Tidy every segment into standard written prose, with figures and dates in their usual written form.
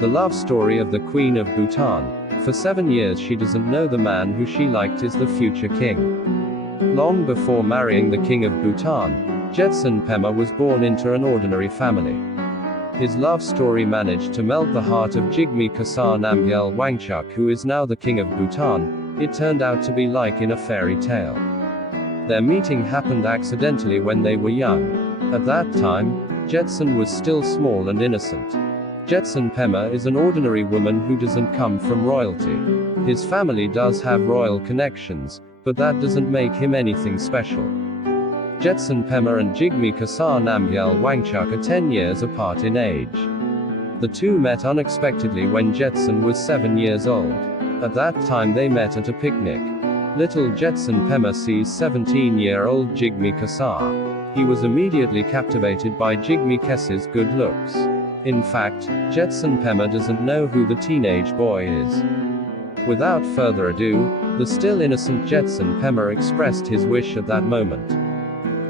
The love story of the Queen of Bhutan. For 7 years she doesn't know the man who she liked is the future king. Long before marrying the King of Bhutan, Jetsun Pema was born into an ordinary family. His love story managed to melt the heart of Jigme Khesar Namgyel Wangchuck, who is now the King of Bhutan. It turned out to be like in a fairy tale. Their meeting happened accidentally when they were young. At that time, Jetsun was still small and innocent. Jetsun Pema is an ordinary woman who doesn't come from royalty. His family does have royal connections, but that doesn't make him anything special. Jetsun Pema and Jigme Khesar Namgyel Wangchuck are 10 years apart in age. The two met unexpectedly when Jetsun was 7 years old. At that time they met at a picnic. Little Jetsun Pema sees 17-year-old Jigme Khesar. He was immediately captivated by Jigme Khesar's good looks. In fact, Jetsun Pema doesn't know who the teenage boy is. Without further ado, the still innocent Jetsun Pema expressed his wish at that moment.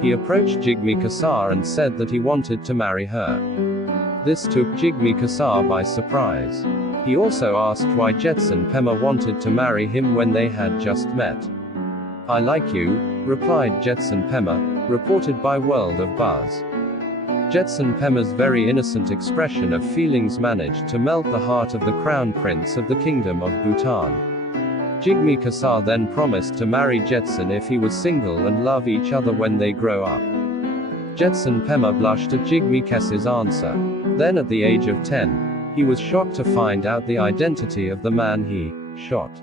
He approached Jigme Khesar and said that he wanted to marry her. This took Jigme Khesar by surprise. He also asked why Jetsun Pema wanted to marry him when they had just met. "I like you," replied Jetsun Pema, reported by World of Buzz. Jetsun Pema's very innocent expression of feelings managed to melt the heart of the Crown Prince of the Kingdom of Bhutan. Jigme Khesar then promised to marry Jetsun if he was single and love each other when they grow up. Jetsun Pema blushed at Jigme Khesar's answer. Then at the age of 10, he was shocked to find out the identity of the man he shot.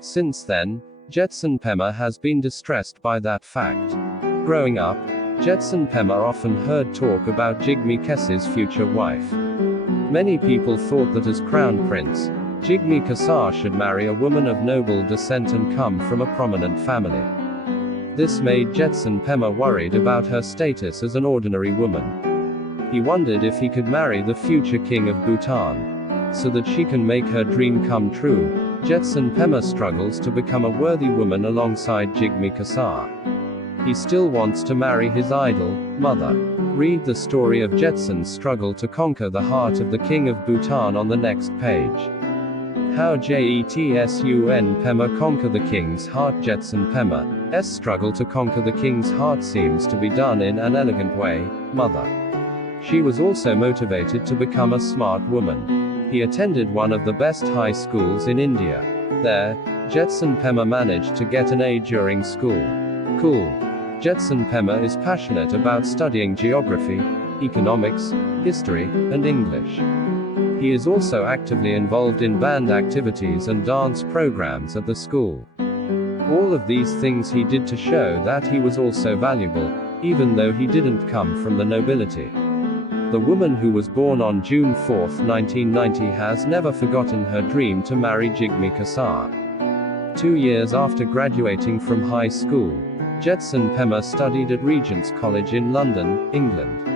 Since then, Jetsun Pema has been distressed by that fact. Growing up, Jetsun Pema often heard talk about Jigme Khesar's future wife. Many people thought that as Crown Prince, Jigme Khesar should marry a woman of noble descent and come from a prominent family. This made Jetsun Pema worried about her status as an ordinary woman. He wondered if he could marry the future King of Bhutan, so that she can make her dream come true. Jetsun Pema struggles to become a worthy woman alongside Jigme Khesar. He still wants to marry his idol, mother. Read the story of Jetsun's struggle to conquer the heart of the King of Bhutan on the next page. How Jetsun Pema conquer the king's heart. Jetsun Pema's struggle to conquer the king's heart seems to be done in an elegant way, mother. She was also motivated to become a smart woman. He attended one of the best high schools in India. There, Jetsun Pema managed to get an A during school. Cool. Jetsun Pema is passionate about studying geography, economics, history, and English. He is also actively involved in band activities and dance programs at the school. All of these things he did to show that he was also valuable, even though he didn't come from the nobility. The woman who was born on June 4, 1990 has never forgotten her dream to marry Jigme Khesar. 2 years after graduating from high school, Jetsun Pema studied at Regent's College in London, England.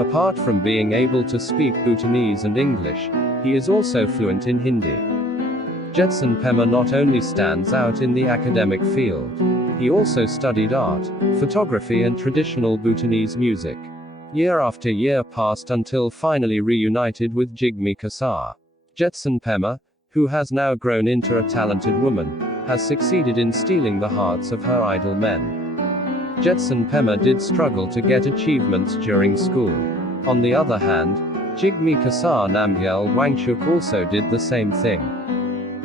Apart from being able to speak Bhutanese and English, he is also fluent in Hindi. Jetsun Pema not only stands out in the academic field, he also studied art, photography and traditional Bhutanese music. Year after year passed until finally reunited with Jigme Khesar. Jetsun Pema, who has now grown into a talented woman, has succeeded in stealing the hearts of her idol men. Jetsun Pema did struggle to get achievements during school. On the other hand, Jigme Khesar Namgyel Wangchuck also did the same thing.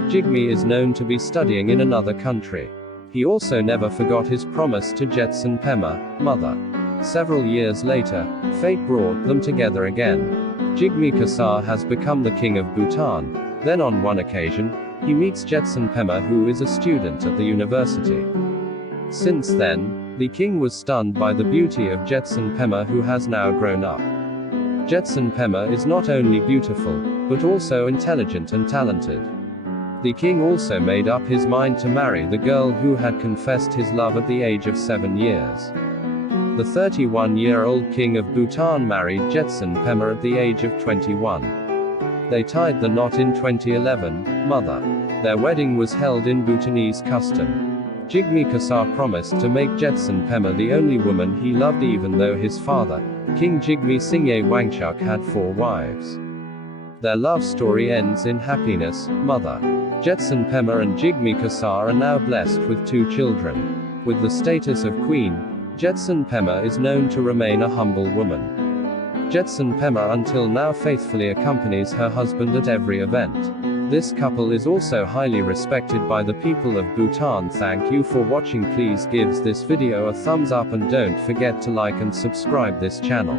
Jigme is known to be studying in another country. He also never forgot his promise to Jetsun Pema, mother. Several years later, fate brought them together again. Jigme Khesar has become the King of Bhutan. Then on one occasion, he meets Jetsun Pema, who is a student at the university. Since then, the king was stunned by the beauty of Jetsun Pema, who has now grown up. Jetsun Pema is not only beautiful, but also intelligent and talented. The king also made up his mind to marry the girl who had confessed his love at the age of 7 years. The 31-year-old King of Bhutan married Jetsun Pema at the age of 21. They tied the knot in 2011, mother. Their wedding was held in Bhutanese custom. Jigme Khesar promised to make Jetsun Pema the only woman he loved, even though his father, King Jigme Khesar Wangchuck, had 4 wives. Their love story ends in happiness. Mother Jetsun Pema and Jigme Khesar are now blessed with 2 children. With the status of queen, Jetsun Pema is known to remain a humble woman. Jetsun Pema until now faithfully accompanies her husband at every event. This couple is also highly respected by the people of Bhutan. Thank you for watching. Please give this video a thumbs up and don't forget to like and subscribe this channel.